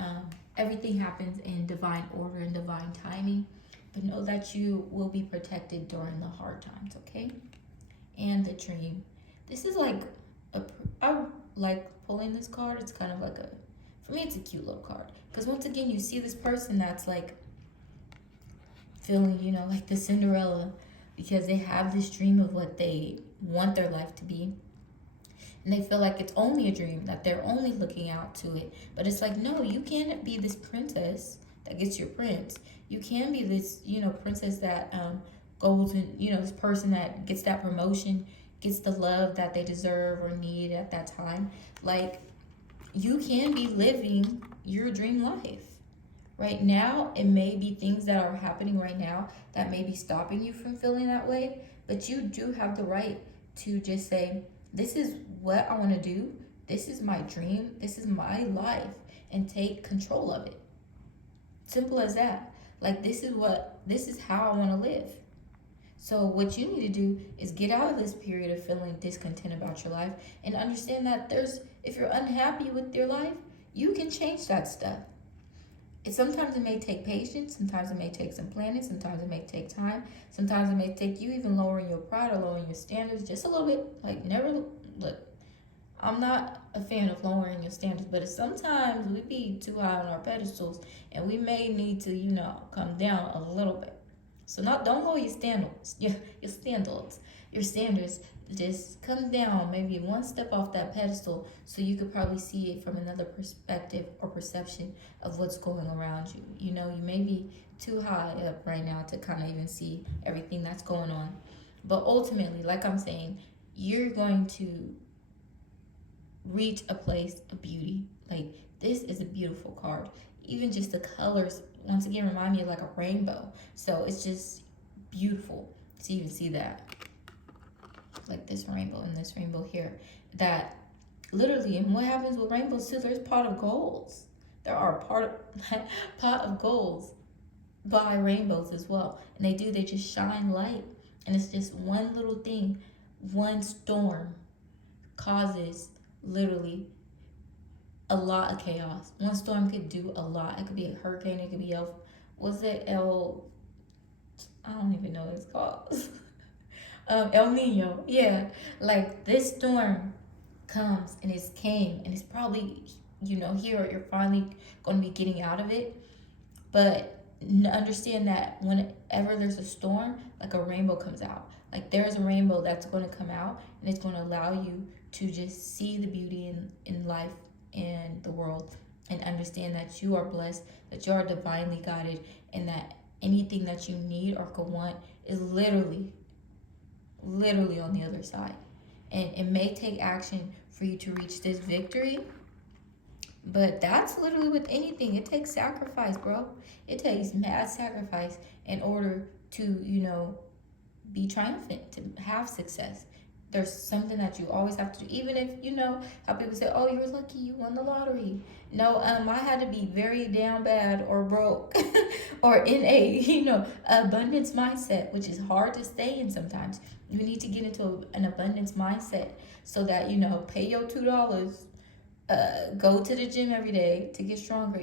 everything happens in divine order and divine timing. But know that you will be protected during the hard times, okay? And the dream. This is like I like pulling this card. It's kind of like for me, it's a cute little card. Because once again, you see this person that's like feeling, like the Cinderella, because they have this dream of what they want their life to be. And they feel like it's only a dream, that they're only looking out to it. But it's like, no, you can't be this princess that gets your prince. You can be this, princess that goes and, this person that gets that promotion, gets the love that they deserve or need at that time. Like, you can be living your dream life. Right now, it may be things that are happening right now that may be stopping you from feeling that way, but you do have the right to just say, this is what I want to do. This is my dream. This is my life, and take control of it. Simple as that. Like, this is how I want to live. So what you need to do is get out of this period of feeling discontent about your life and understand that if you're unhappy with your life, you can change that stuff. Sometimes it may take patience, sometimes it may take some planning, sometimes it may take time, sometimes it may take you even lowering your pride or lowering your standards just a little bit. Like, never, look, I'm not a fan of lowering your standards, but sometimes we be too high on our pedestals and we may need to, come down a little bit. So don't lower your standards, your standards. Just come down maybe one step off that pedestal so you could probably see it from another perspective or perception of what's going around you. You may be too high up right now to kind of even see everything that's going on. But ultimately, like I'm saying, you're going to reach a place of beauty. Like, this is a beautiful card. Even just the colors, once again, remind me of like a rainbow. So it's just beautiful to even see that. Like this rainbow and this rainbow here. That literally, and what happens with rainbows too, there's pot of golds. There are pot of golds by rainbows as well. And they just shine light. And it's just one little thing, one storm causes literally a lot of chaos. One storm could do a lot. It could be a hurricane, it could be I don't even know what it's called. El Nino, yeah. Like, this storm comes and came and it's probably, here you're finally going to be getting out of it. But understand that whenever there's a storm, like a rainbow comes out. Like, there's a rainbow that's going to come out and it's going to allow you to just see the beauty in life and the world, and understand that you are blessed, that you are divinely guided, and that anything that you need or could want is literally on the other side. And it may take action for you to reach this victory, but that's literally with anything. It takes sacrifice, bro. It takes mad sacrifice in order to, be triumphant, to have success. There's something that you always have to do, even if how people say, oh, you're lucky you won the lottery. No, I had to be very down bad or broke or in a abundance mindset, which is hard to stay in sometimes. You need to get into an abundance mindset so that pay your $2, go to the gym every day to get stronger,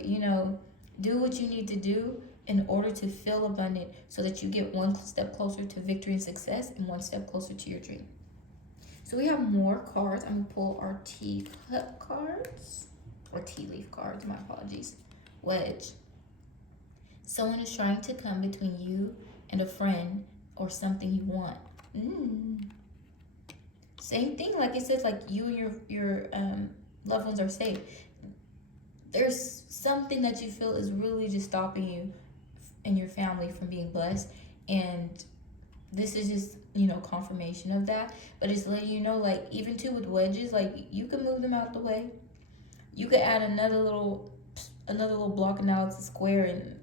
do what you need to do in order to feel abundant, so that you get one step closer to victory and success and one step closer to your dream. So we have more cards. I'm going to pull our teacup cards, or tea leaf cards, my apologies. Wedge. Someone is trying to come between you and a friend or something you want. Same thing, like it says, like you and your loved ones are safe. There's something that you feel is really just stopping you and your family from being blessed, and this is just, you know, confirmation of that. But it's letting you know, like, even too with wedges, like, you can move them out the way. You could add another little block, and now it's a square, and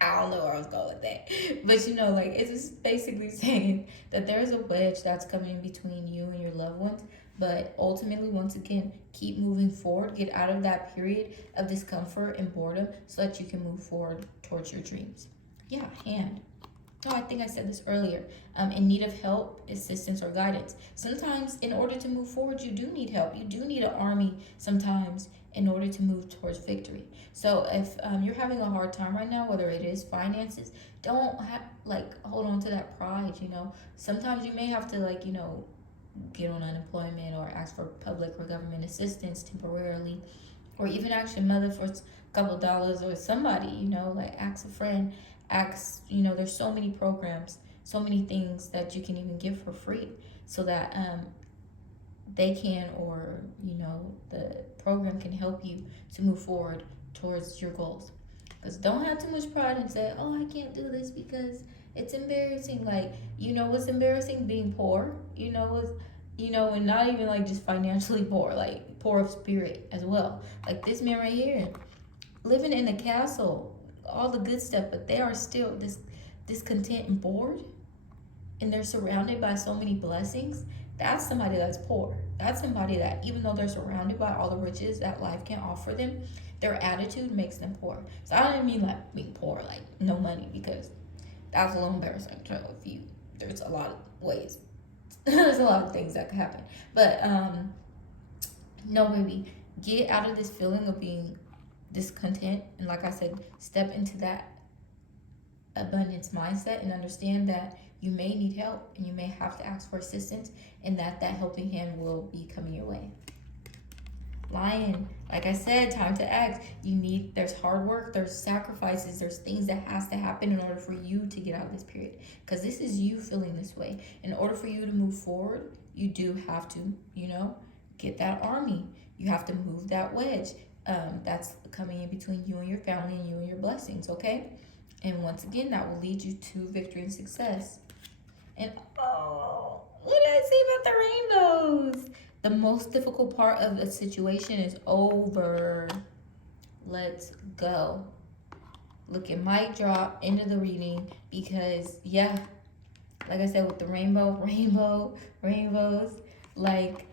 I don't know where I was going with that. But, you know, like, it's just basically saying that there's a wedge that's coming in between you and your loved ones. But ultimately, once again, keep moving forward. Get out of that period of discomfort and boredom so that you can move forward towards your dreams. Yeah, hand. Oh, I think I said this earlier. In need of help, assistance, or guidance. Sometimes, in order to move forward, you do need help. You do need an army sometimes in order to move towards victory. So if you're having a hard time right now, whether it is finances, don't hold on to that pride. You know, sometimes you may have to, like, you know, get on unemployment or ask for public or government assistance temporarily, or even ask your mother for a couple dollars, or somebody, you know, like ask a friend. You know, there's so many programs, so many things that you can even give for free, so that they can, or, you know, the program can help you to move forward towards your goals. Because don't have too much pride and say, oh, I can't do this because it's embarrassing. Like, you know what's embarrassing? Being poor. You know what's, you know, and not even like just financially poor, like poor of spirit as well. Like this man right here, living in a castle, all the good stuff, but they are still discontent and bored, and they're surrounded by so many blessings. That's somebody that's poor. That's somebody that, even though they're surrounded by all the riches that life can offer them, their attitude makes them poor. So I don't mean like being poor, like no money, because that's a little embarrassing. So there's a lot of ways, there's a lot of things that could happen. But no, baby, get out of this feeling of being discontent, and like I said, step into that abundance mindset and understand that you may need help and you may have to ask for assistance, and that helping hand will be coming your way. Lion, like I said, time to act. There's hard work, there's sacrifices, there's things that has to happen in order for you to get out of this period, because this is you feeling this way. In order for you to move forward, you do have to, you know, get that army. You have to move that wedge. That's coming in between you and your family and you and your blessings, okay? And once again, that will lead you to victory and success. And oh, what did I say about the rainbows? The most difficult part of the situation is over. Let's go. Look at mic drop, end of the reading, because yeah, like I said, with the rainbows, like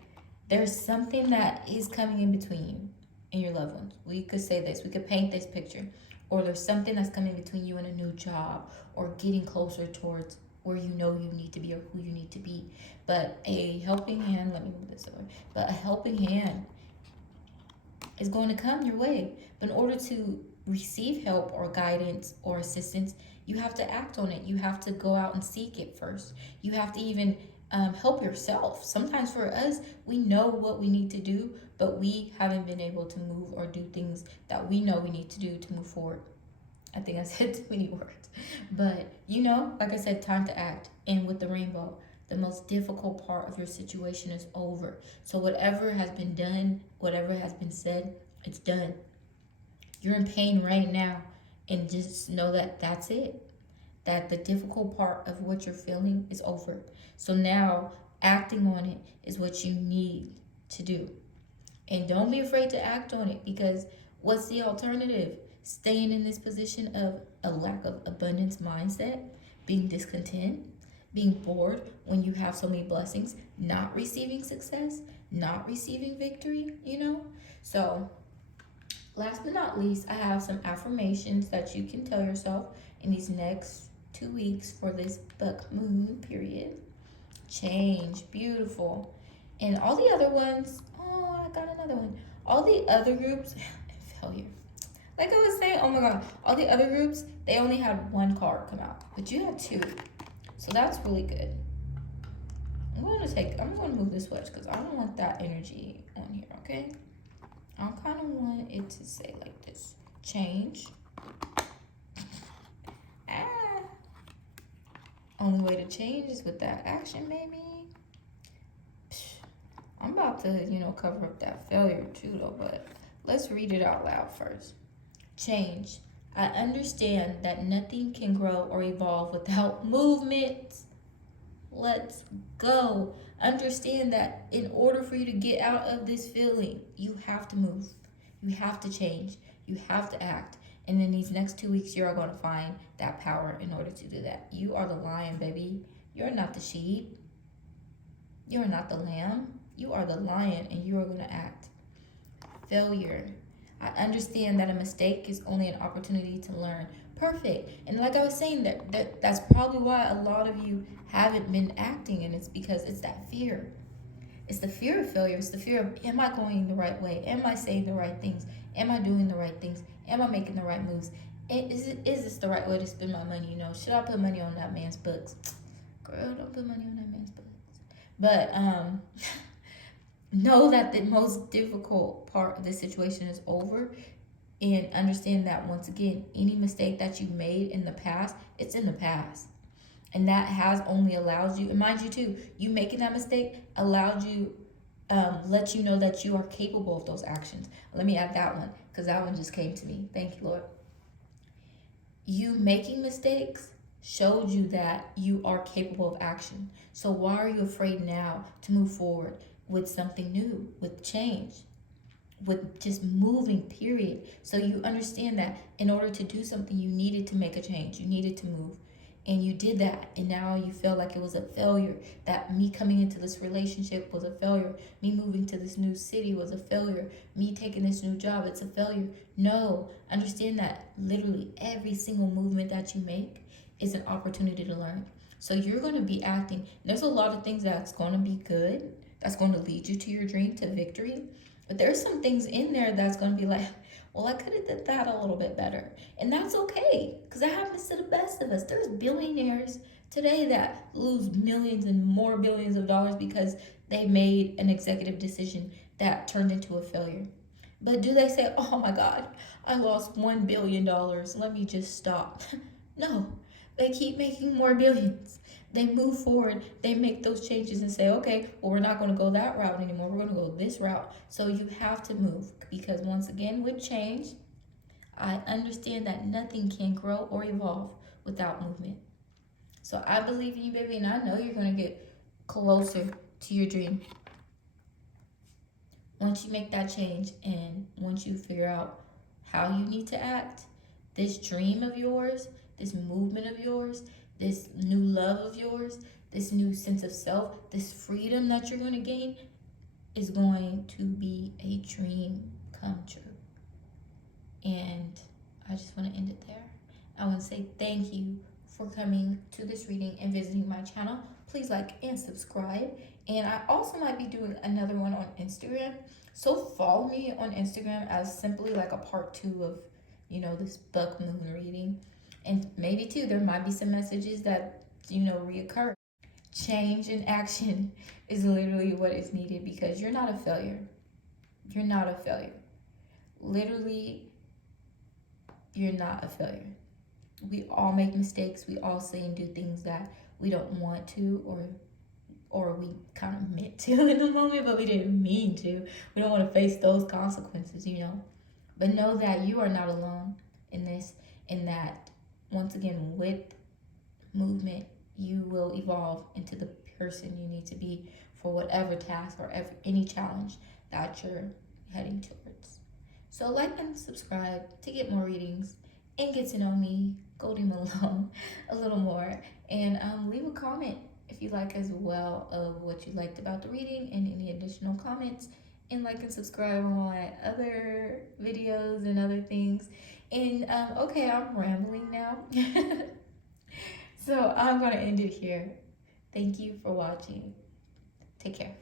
there's something that is coming in between you and your loved ones. We could say this, we could paint this picture, or there's something that's coming between you and a new job, or getting closer towards where you know you need to be or who you need to be. But a helping hand, let me move this over, but a helping hand is going to come your way. But in order to receive help or guidance or assistance, you have to act on it. You have to go out and seek it first. You have to even help yourself. Sometimes for us, we know what we need to do, but we haven't been able to move or do things that we know we need to do to move forward. I think I said too many words. But, you know, like I said, time to act. And with the rainbow, the most difficult part of your situation is over. So whatever has been done, whatever has been said, it's done. You're in pain right now. And just know that that's it. That the difficult part of what you're feeling is over. So now acting on it is what you need to do. And don't be afraid to act on it, because what's the alternative? Staying in this position of a lack of abundance mindset, being discontent, being bored when you have so many blessings, not receiving success, not receiving victory, you know? So last but not least, I have some affirmations that you can tell yourself in these next 2 weeks for this Wyrt Moon period. Change, beautiful. And all the other ones, oh, I got another one. All the other groups, failure. Like I was saying, oh my god, all the other groups, they only had one card come out, but you had two. So that's really good. I'm going to move this wedge because I don't want that energy on here, okay? I kind of want it to say like this. Change. Ah. Only way to change is with that action, baby. I'm about to, cover up that failure too, though, but let's read it out loud first. Change. I understand that nothing can grow or evolve without movement. Let's go. Understand that in order for you to get out of this feeling, you have to move. You have to change. You have to act. And in these next 2 weeks, you're going to find that power in order to do that. You are the lion, baby. You're not the sheep. You are not the lamb. You are the lion, and you are going to act. Failure. I understand that a mistake is only an opportunity to learn. Perfect. And like I was saying, that's probably why a lot of you haven't been acting, and it's because it's that fear. It's the fear of failure. It's the fear of, am I going the right way? Am I saying the right things? Am I doing the right things? Am I making the right moves? Is this the right way to spend my money? Should I put money on that man's books? Girl, don't put money on that man's books. But know that the most difficult part of this situation is over, and understand that once again, any mistake that you made in the past, it's in the past. And that has only allowed you, and mind you too, you making that mistake allowed you, let you know that you are capable of those actions. Let me add that one, because that one just came to me. Thank you, Lord. You making mistakes showed you that you are capable of action. So why are you afraid now to move forward with something new, with change, with just moving, period? So you understand that in order to do something, you needed to make a change. You needed to move. And you did that, and now you feel like it was a failure, that me coming into this relationship was a failure, me moving to this new city was a failure, me taking this new job, it's a failure. No, understand that literally every single movement that you make is an opportunity to learn. So you're going to be acting. There's a lot of things that's going to be good, that's going to lead you to your dream, to victory. But there's some things in there that's going to be like, well, I could have did that a little bit better. And that's okay, because that happens to the best of us. There's billionaires today that lose millions and more billions of dollars because they made an executive decision that turned into a failure. But do they say, oh my God, I lost $1 billion, let me just stop? No, they keep making more billions. They move forward, they make those changes and say, okay, well, we're not going to go that route anymore. We're going to go this route. So you have to move, because once again, with change, I understand that nothing can grow or evolve without movement. So I believe in you, baby, and I know you're going to get closer to your dream. Once you make that change, and once you figure out how you need to act, this dream of yours, this movement of yours, this new love of yours, this new sense of self, this freedom that you're going to gain is going to be a dream come true. And I just want to end it there. I want to say thank you for coming to this reading and visiting my channel. Please like and subscribe. And I also might be doing another one on Instagram. So follow me on Instagram as simply like a part 2 of, this Wyrt Moon reading. And maybe too, there might be some messages that, reoccur. Change and action is literally what is needed, because you're not a failure. You're not a failure. Literally, you're not a failure. We all make mistakes. We all say and do things that we don't want to, or we kind of meant to in the moment, but we didn't mean to. We don't want to face those consequences, But know that you are not alone in this, in that, once again, with movement, you will evolve into the person you need to be for whatever task or any challenge that you're heading towards. So like and subscribe to get more readings and get to know me, Goldie Malone, a little more. And leave a comment if you like as well of what you liked about the reading, and any additional comments. And like and subscribe on my other videos and other things. And okay, I'm rambling now. So I'm going to end it here. Thank you for watching. Take care.